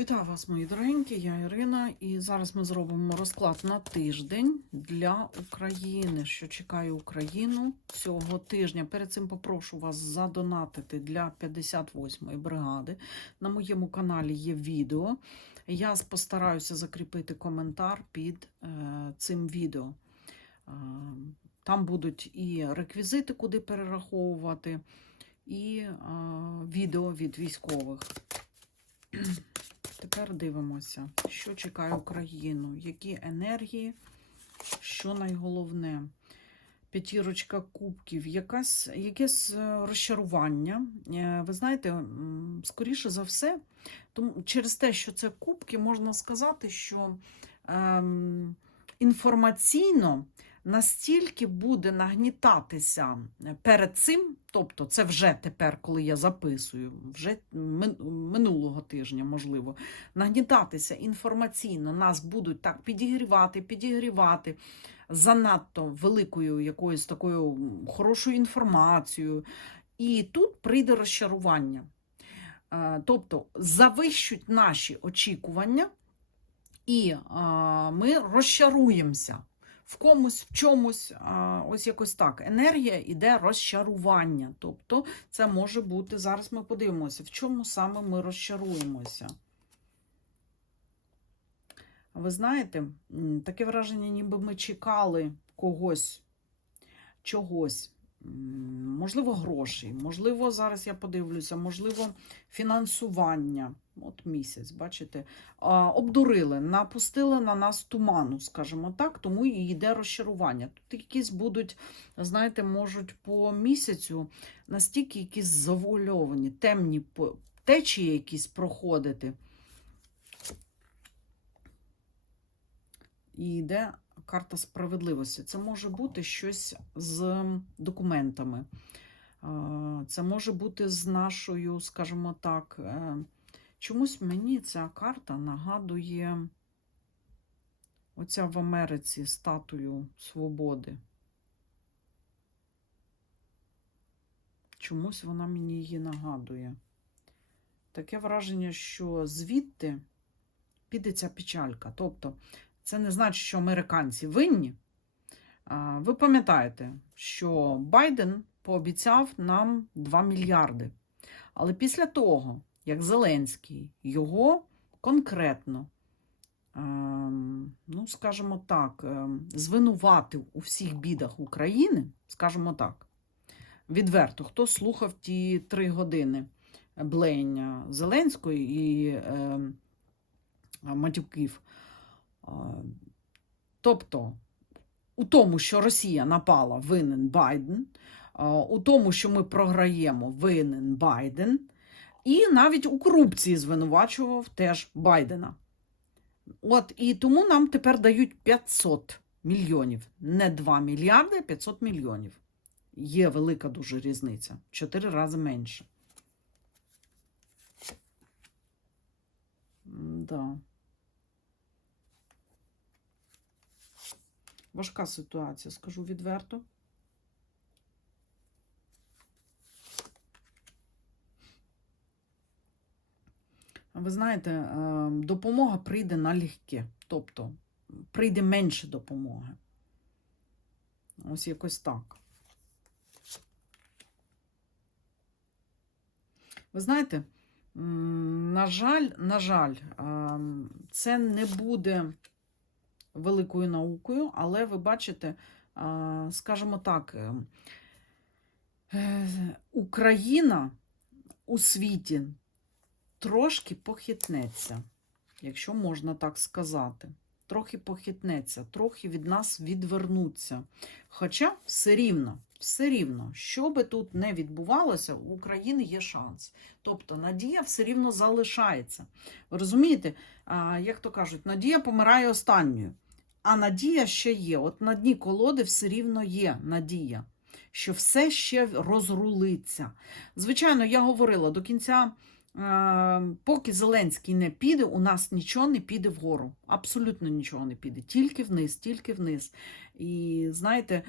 Вітаю вас, мої дорогенькі, я Ірина, і зараз ми зробимо розклад на тиждень для України, що чекає Україну цього тижня. Перед цим попрошу вас задонатити для 58-ї бригади. На моєму каналі є відео. Я постараюся закріпити коментар під е, цим відео. Е, там будуть і реквізити, куди перераховувати, і е, відео від військових. Тепер дивимося, що чекає Україну, які енергії, що найголовне. П'ятірочка кубків, якась, якесь е, розчарування. Е, Ви знаєте, скоріше за все, тому через те, що це кубки, можна сказати, що ем, інформаційно настільки буде нагнітатися перед цим, тобто це вже тепер, коли я записую, вже минулого тижня, можливо, нагнітатися інформаційно, нас будуть так підігрівати, підігрівати занадто великою якоюсь такою хорошою інформацією. І тут прийде розчарування. Е, Тобто завищуть наші очікування, і ми розчаруємося в комусь, в чомусь, ось якось так. Енергія іде розчарування. Тобто, це може бути, зараз ми подивимося, в чому саме ми розчаруємося. Ви знаєте, таке враження, ніби ми чекали когось, чогось. Можливо, грошей, можливо, зараз я подивлюся, можливо, фінансування. От місяць, бачите, обдурили, напустили на нас туману, скажімо так, тому і йде розчарування. Тут якісь будуть, знаєте, можуть по місяцю настільки якісь завуальовані, темні течії якісь проходити. І йде карта справедливості. Це може бути щось з документами. Це може бути з нашою, скажімо так, е, чомусь мені ця карта нагадує оця в Америці статую свободи. Чомусь вона мені її нагадує. Таке враження, що звідти піде ця печалька. Тобто, це не значить, що американці винні. Ви пам'ятаєте, що Байден пообіцяв нам 2 мільярди. Але після того, як Зеленський його конкретно, ем, ну, скажімо так, ем, звинуватив у всіх бідах України, скажімо так, відверто, хто слухав ті три години блеяння Зеленської і ем, матюків. Тобто, у тому, що Росія напала, винен Байден, у тому, що ми програємо, винен Байден, і навіть у корупції звинувачував теж Байдена. От і тому нам тепер дають 500 мільйонів. Не 2 мільярди, а 500 мільйонів. Є велика дуже різниця. Чотири рази менше. Да. Важка ситуація, скажу відверто. Ви знаєте, е, допомога прийде налегке, тобто прийде менше допомоги. Ось якось так. Ви знаєте, на жаль, на жаль, е, це не буде великою наукою, але ви бачите, скажімо так, е, е, Україна у світі трошки похитнеться, якщо можна так сказати. Трохи похитнеться, трохи від нас відвернуться. Хоча все рівно, все рівно, що би тут не відбувалося, у України є шанс. Тобто надія все рівно залишається. Ви розумієте, як то кажуть, надія помирає останньою. А надія ще є. От на дні колоди все рівно є надія, що все ще розрулиться. Звичайно, я говорила до кінця, поки Зеленський не піде, у нас нічого не піде вгору. Абсолютно нічого не піде. Тільки вниз, тільки вниз. І знаєте,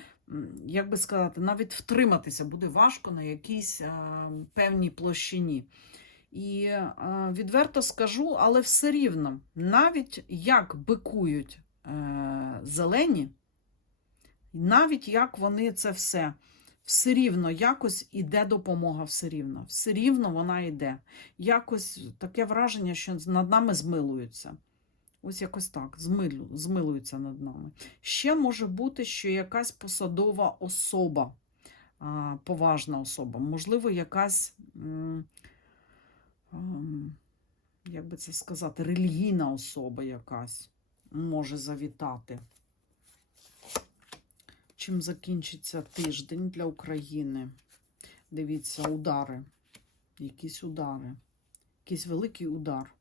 як би сказати, навіть втриматися буде важко на якійсь е, певній площині. І е, відверто скажу, але все рівно, навіть як бикують е, зелені, навіть як вони це все, все рівно якось іде допомога, все рівно. Все рівно вона йде. Якось таке враження, що над нами змилуються. Ось якось так, змилю, змилуються над нами. Ще може бути, що якась посадова особа, поважна особа, можливо, якась, як би це сказати, релігійна особа якась може завітати. Чим закінчиться тиждень для України? Дивіться, удари. Якісь удари. Якийсь великий удар.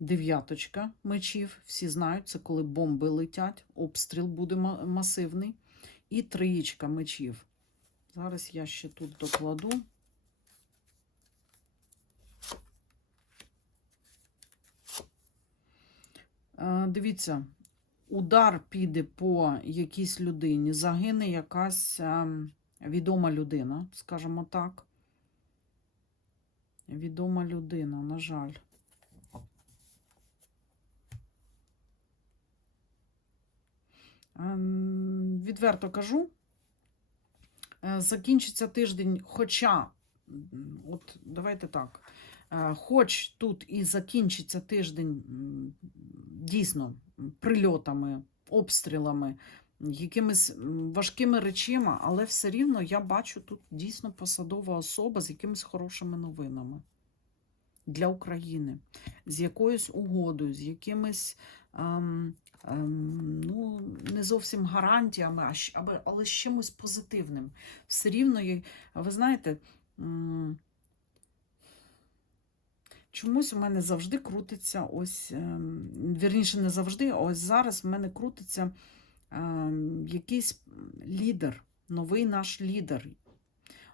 Дев'яточка мечів. Всі знають, це коли бомби летять, обстріл буде масивний. І триєчка мечів. Зараз я ще тут докладу. Е, Дивіться, удар піде по якійсь людині, загине якась ем, відома людина, скажімо так. Відома людина, на жаль. Ем, Відверто кажу, е, закінчиться тиждень, хоча, от давайте так, е, хоч тут і закінчиться тиждень дійсно прильотами, обстрілами, якимись важкими речима, але все рівно я бачу тут дійсно посадова особа з якимись хорошими новинами для України, з якоюсь угодою, з якимись. ем, ем, ну, не зовсім гарантіями, але з чимось позитивним. Все рівно, ви знаєте, чомусь у мене завжди крутиться ось, ем, вірніше, не завжди, а ось зараз в мене крутиться ем, якийсь лідер, новий наш лідер.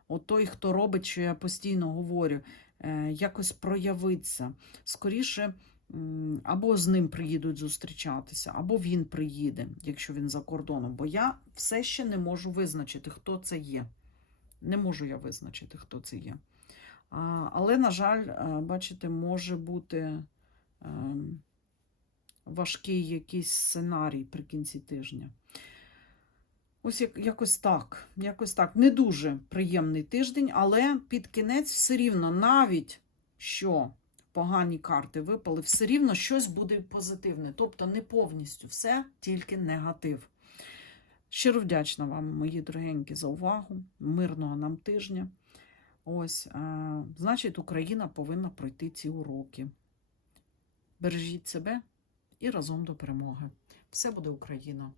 От той, хто робить, що я постійно говорю, е, якось проявиться. Скоріше, або з ним приїдуть зустрічатися, або він приїде, якщо він за кордоном. Бо я все ще не можу визначити, хто це є. Не можу я визначити, хто це є. Але, на жаль, е, бачите, може бути ем, важкий якийсь сценарій при кінці тижня. Ось як, якось так. Якось так. Не дуже приємний тиждень, але під кінець все рівно, навіть що погані карти випали, все рівно щось буде позитивне. Тобто не повністю все, тільки негатив. Щиро вдячна вам, мої дорогенькі, за увагу. Мирного нам тижня. Ось, а, значить, Україна повинна пройти ці уроки. Бережіть себе і разом до перемоги. Все буде Україна!